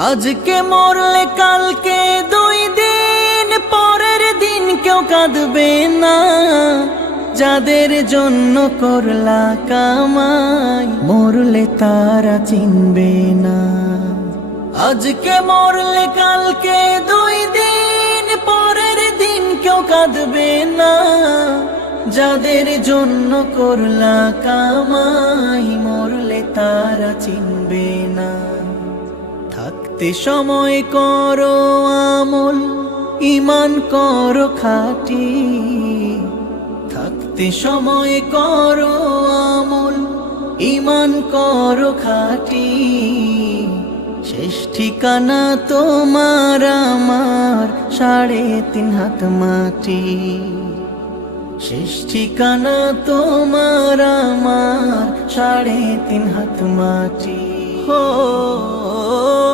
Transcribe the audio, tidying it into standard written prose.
আজকে মরলে কালকে 2 দিন পরের দিন কেউ কাঁদবে না। যাদের জন্য করলা কামাই মরলে তারা চিনবে না। আজকে মরলে কালকে 2 দিন পরের দিন কেউ কাঁদবে না। যাদের জন্য করলা কামাই মরলে তারা চিনবে না। থাকতে সময় করো আমল, ঈমান করো খাঁটি। থাকতে সময় করো আমল, ঈমান করো খাঁটি। শেষ ঠিকানা তোমার আমার 3.5 হাত মাটি। শেষ ঠিকানা তোমার আমার 3.5 হাত মাটি।